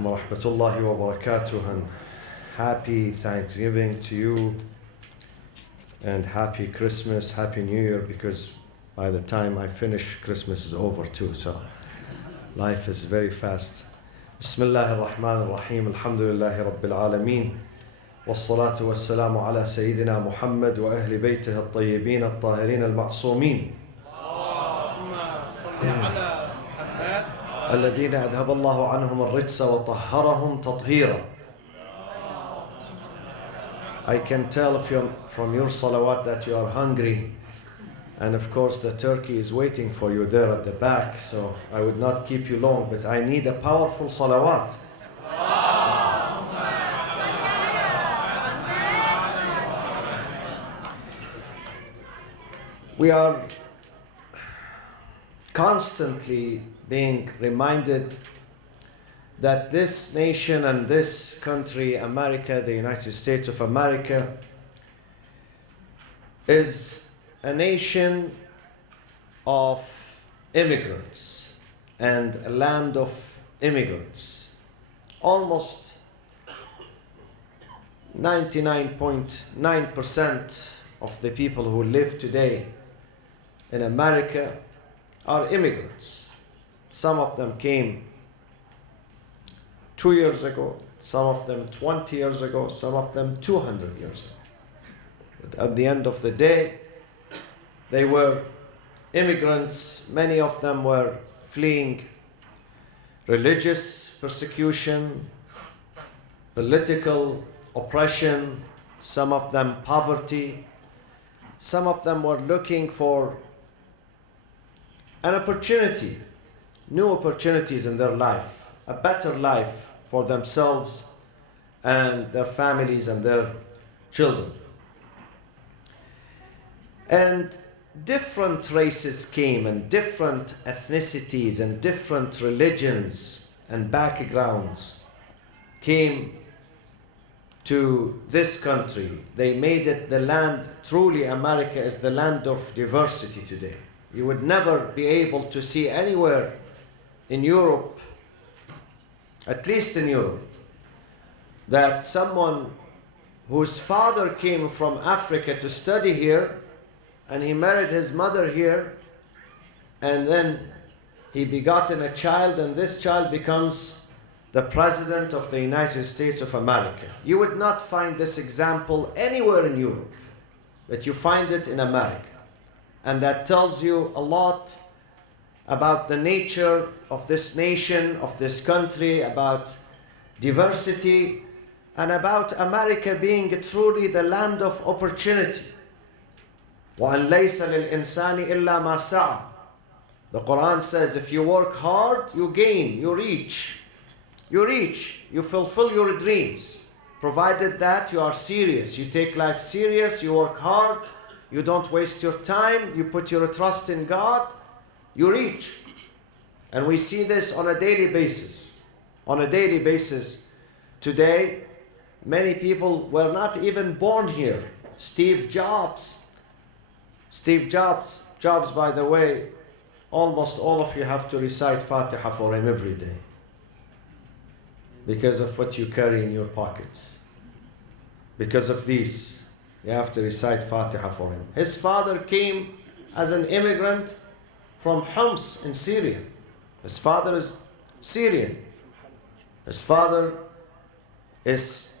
alaikum wa rahmatullahi wa barakatuh, and happy Thanksgiving to you, and happy Christmas, happy New Year, because by the time I finish, Christmas is over too, so life is very fast. Bismillah ar-Rahman ar-Rahim, alhamdulillahi rabbil alameen, wassalatu wassalamu ala Sayyidina Muhammad wa ahli baytihi at-tayyibin at-tahirin al-ma'sumin. الذين أذهب الله عنهم الرجس وطهرهم تطهيرا. I can tell from your salawat that you are hungry, and of course the turkey is waiting for you there at the back, so I would not keep you long, but I need a powerful salawat. We are constantly being reminded that this nation and this country, America, the United States of America, is a nation of immigrants and a land of immigrants. Almost 99.9% of the people who live today in America are immigrants. Some of them came 2 years ago, some of them 20 years ago, some of them 200 years ago. But at the end of the day, they were immigrants. Many of them were fleeing religious persecution, political oppression, some of them poverty. Some of them were looking for an opportunity, new opportunities in their life, a better life for themselves and their families and their children. And different races came, and different ethnicities and different religions and backgrounds came to this country. They made it the land. Truly, America is the land of diversity today. You would never be able to see anywhere in Europe, at least in Europe, that someone whose father came from Africa to study here, and he married his mother here, and then he begotten a child, and this child becomes the President of the United States of America. You would not find this example anywhere in Europe, but you find it in America. And that tells you a lot about the nature of this nation, of this country, about diversity, and about America being truly the land of opportunity. وَأَنْ لَيْسَ لِلْإِنسَانِ إِلَّا مَا سَعَى. The Quran says, if you work hard, you gain, you reach. You reach, you fulfill your dreams, provided that you are serious, you take life serious, you work hard, you don't waste your time, you put your trust in God, you reach. And we see this on a daily basis. On a daily basis. Today, many people were not even born here. Steve Jobs, by the way, almost all of you have to recite Fatiha for him every day, because of what you carry in your pockets. Because of this, you have to recite Fatiha for him. His father came as an immigrant from Homs in Syria. His father is Syrian. His father is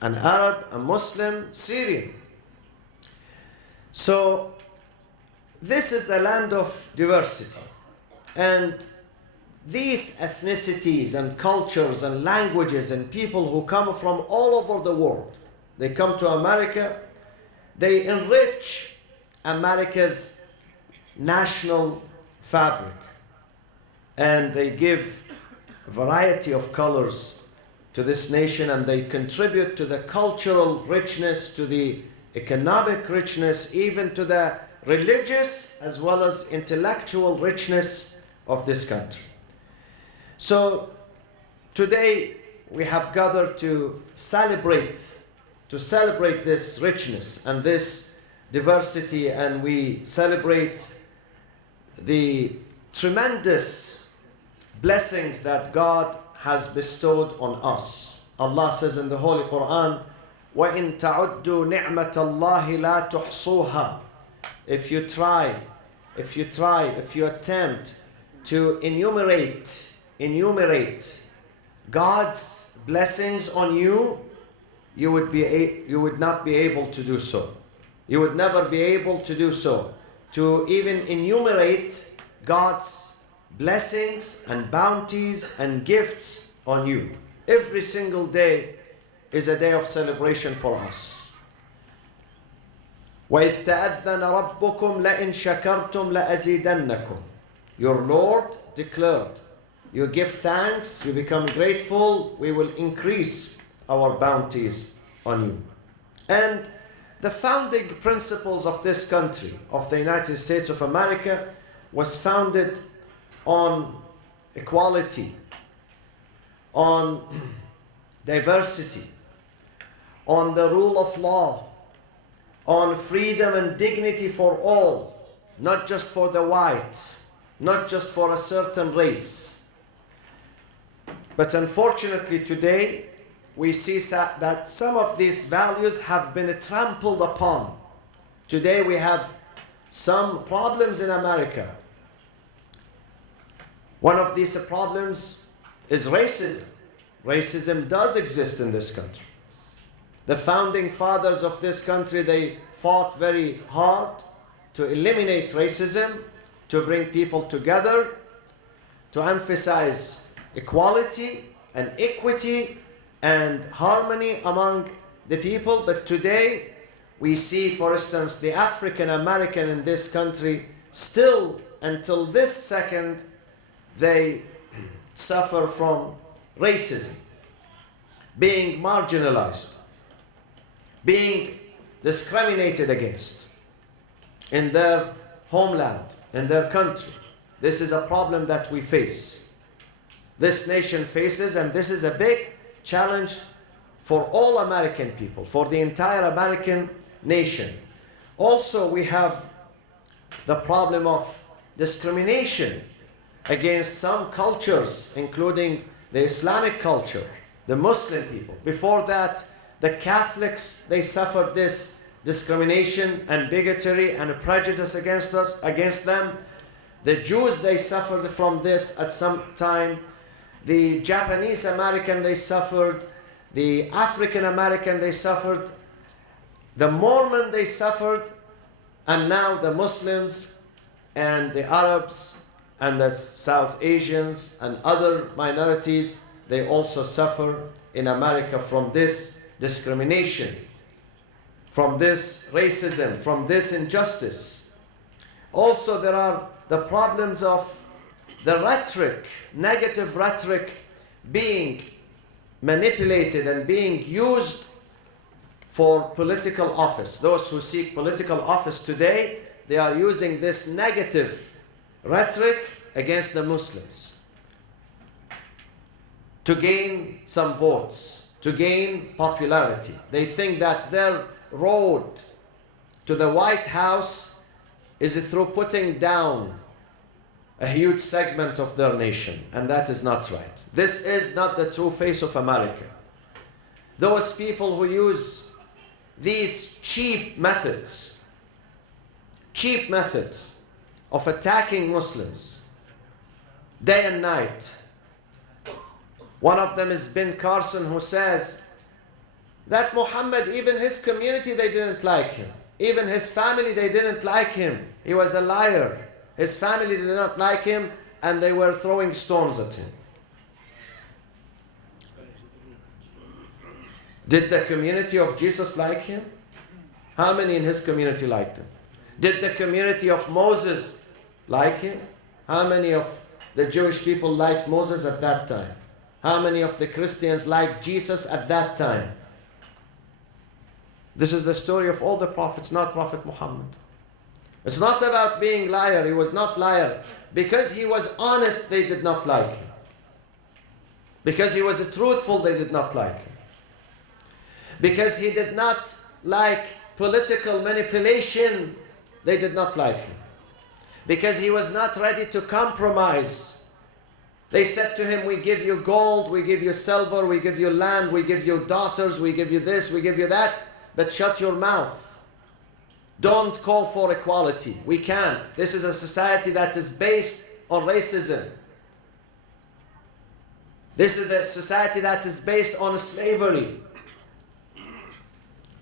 an Arab, a Muslim, Syrian. So, this is the land of diversity. And these ethnicities and cultures and languages and people who come from all over the world, they come to America, they enrich America's national fabric, and they give a variety of colors to this nation, and they contribute to the cultural richness, to the economic richness, even to the religious as well as intellectual richness of this country. So today we have gathered to celebrate this richness and this diversity, and we celebrate the tremendous blessings that God has bestowed on us. Allah says in the Holy Quran, وَإِن تَعُدُّوا نِعْمَةَ اللَّهِ لَا تُحْصُوهَا. If you attempt to enumerate God's blessings on you, you would not be able to do so. You would never be able to do so. To even enumerate God's blessings and bounties and gifts on you. Every single day is a day of celebration for us. وَإِذْ تَأَذَّنَ رَبُّكُمْ لَإِنْ شَكَرْتُمْ لَأَزِيدَنَّكُمْ. Your Lord declared, you give thanks, you become grateful, we will increase our bounties on you. And the founding principles of this country, of the United States of America, was founded on equality, on diversity, on the rule of law, on freedom and dignity for all, not just for the white, not just for a certain race. But unfortunately today, we see that some of these values have been trampled upon. Today we have some problems in America. One of these problems is racism. Racism does exist in this country. The founding fathers of this country, they fought very hard to eliminate racism, to bring people together, to emphasize equality and equity and harmony among the people. But today we see, for instance, the African American in this country still, until this second, they suffer from racism, being marginalized, being discriminated against in their homeland, in their country. This is a problem that we face. This nation faces, and this is a big challenge for all American people, for the entire American nation. Also, we have the problem of discrimination against some cultures, including the Islamic culture, the Muslim people. Before that, the Catholics, they suffered this discrimination and bigotry and prejudice against them. The Jews, they suffered from this at some time. The Japanese American, they suffered. The African American, they suffered. The Mormon, they suffered. And now the Muslims and the Arabs and the South Asians and other minorities, they also suffer in America from this discrimination, from this racism, from this injustice. Also, there are the problems of the rhetoric, negative rhetoric, being manipulated and being used for political office. Those who seek political office today, they are using this negative rhetoric against the Muslims to gain some votes, to gain popularity. They think that their road to the White House is through putting down a huge segment of their nation, and that is not right. This is not the true face of America. Those people who use these cheap methods of attacking Muslims day and night. One of them is Ben Carson, who says that Muhammad, even his community, they didn't like him. Even his family, they didn't like him. He was a liar. His family did not like him, and they were throwing stones at him. Did the community of Jesus like him? How many in his community liked him? Did the community of Moses like him? How many of the Jewish people liked Moses at that time? How many of the Christians liked Jesus at that time? This is the story of all the prophets, not Prophet Muhammad. It's not about being liar. He was not liar. Because he was honest, they did not like him. Because he was truthful, they did not like him. Because he did not like political manipulation, they did not like him. Because he was not ready to compromise They said to him, we give you gold, we give you silver, we give you land, we give you daughters, we give you this, we give you that, but shut your mouth. Don't call for equality. We can't. This is a society that is based on racism. This is a society that is based on slavery.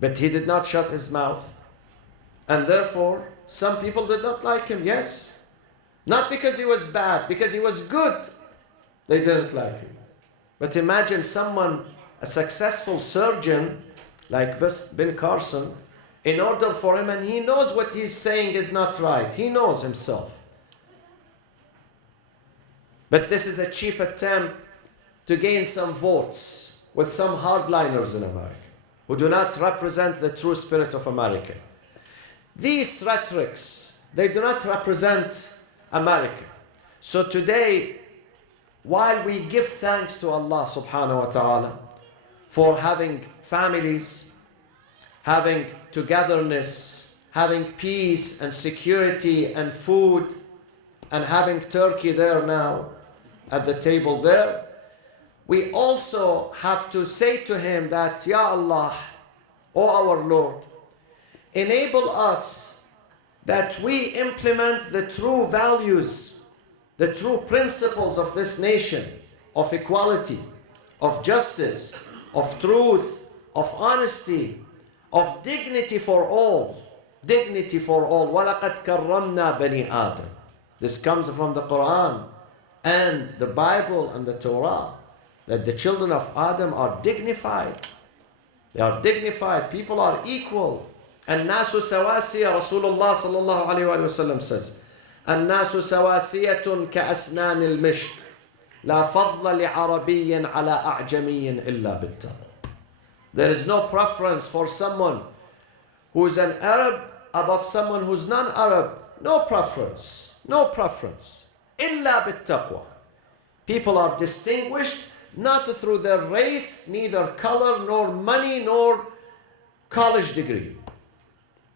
But he did not shut his mouth. And therefore, some people did not like him, yes. Not because he was bad, because he was good. They didn't like him. But imagine someone, a successful surgeon, like Ben Carson, in order for him, and he knows what he's saying is not right. He knows himself. But this is a cheap attempt to gain some votes with some hardliners in America who do not represent the true spirit of America. These rhetorics, they do not represent America. So today, while we give thanks to Allah subhanahu wa ta'ala for having families, having togetherness, having peace and security and food, and having Turkey there now at the table there, we also have to say to him that, Ya Allah, O our Lord, enable us that we implement the true values, the true principles of this nation, of equality, of justice, of truth, of honesty, of dignity for all. Dignity for all. وَلَقَدْ كَرَّمْنَا بَنِي آدَمَ. This comes from the Quran and the Bible and the Torah, that the children of Adam are dignified. They are dignified. People are equal. الناس سواسية. Rasulullah sallallahu alayhi wa sallam says, الناس سواسية كأسنان المشط لا فضل لعربي على أعجمي إلا بالتقوى. There is no preference for someone who is an Arab above someone who is non-Arab. No preference. No preference. إلا بالتقوى. People are distinguished not through their race, neither color, nor money, nor college degree.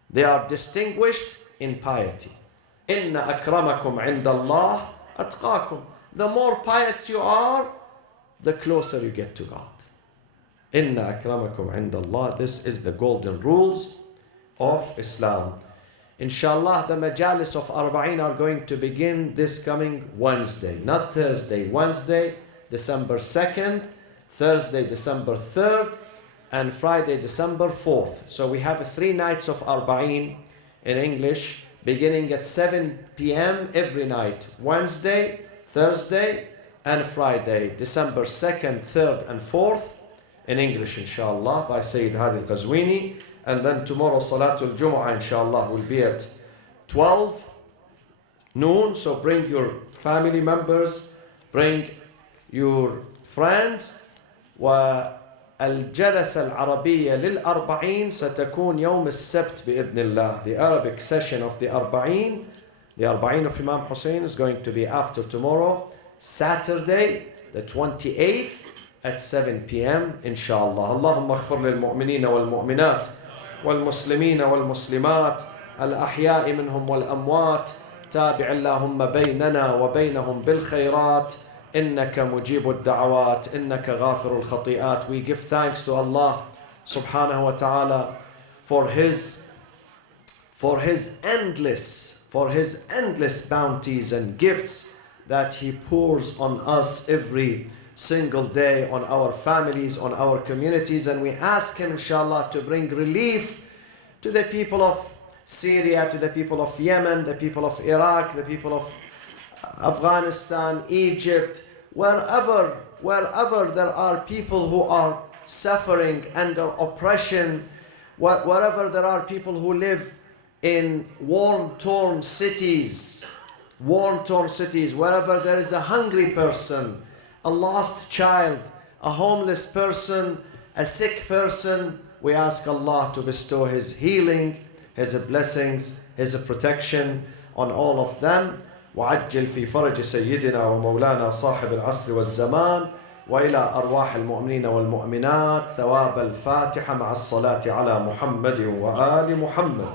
They are distinguished in piety. إِنَّ أَكْرَمَكُمْ عِنْدَ اللَّهِ أَتْقَاكُمْ. The more pious you are, the closer you get to God. إِنَّ أَكْرَمَكُمْ عِنْدَ اللَّهِ. This is the golden rules of Islam. Inshallah, the majalis of Arba'in are going to begin this coming Wednesday, not Thursday. Wednesday, December 2nd, Thursday, December 3rd, and Friday, December 4th. So we have 3 nights of Arba'in in English, beginning at 7 p.m. every night. Wednesday, Thursday, and Friday, December 2nd, 3rd, and 4th, in English, inshallah, by Sayyid Hadi Al-Qazwini. And then tomorrow, Salatul Jumu'ah, inshallah, will be at 12 noon. So bring your family members, bring your friends. والجلسة العربية للأربعين ستكون يوم السبت بإذن الله. The Arabic session of the أربعين of Imam Hussein is going to be after tomorrow, Saturday, the 28th at 7 p.m. inshallah. اللهم اغفر للمؤمنين والمؤمنات والمسلمين والمسلمات الأحياء منهم والأموات تابع اللهم بيننا وبينهم بالخيرات إنك مجيب الدعوات إنك غافر الخطيئات. We give thanks to Allah subhanahu wa ta'ala for his endless bounties and gifts that he pours on us every single day, on our families, on our communities. And we ask him, inshallah, to bring relief to the people of Syria, to the people of Yemen, the people of Iraq, the people of Afghanistan, Egypt, wherever there are people who are suffering under oppression, wherever there are people who live in war-torn cities, wherever there is a hungry person, a lost child, a homeless person, a sick person, we ask Allah to bestow his healing, his blessings, his protection on all of them. وعجل في فرج سيدنا ومولانا صاحب العصر والزمان وإلى أرواح المؤمنين والمؤمنات ثواب الفاتحة مع الصلاة على محمد وآل محمد.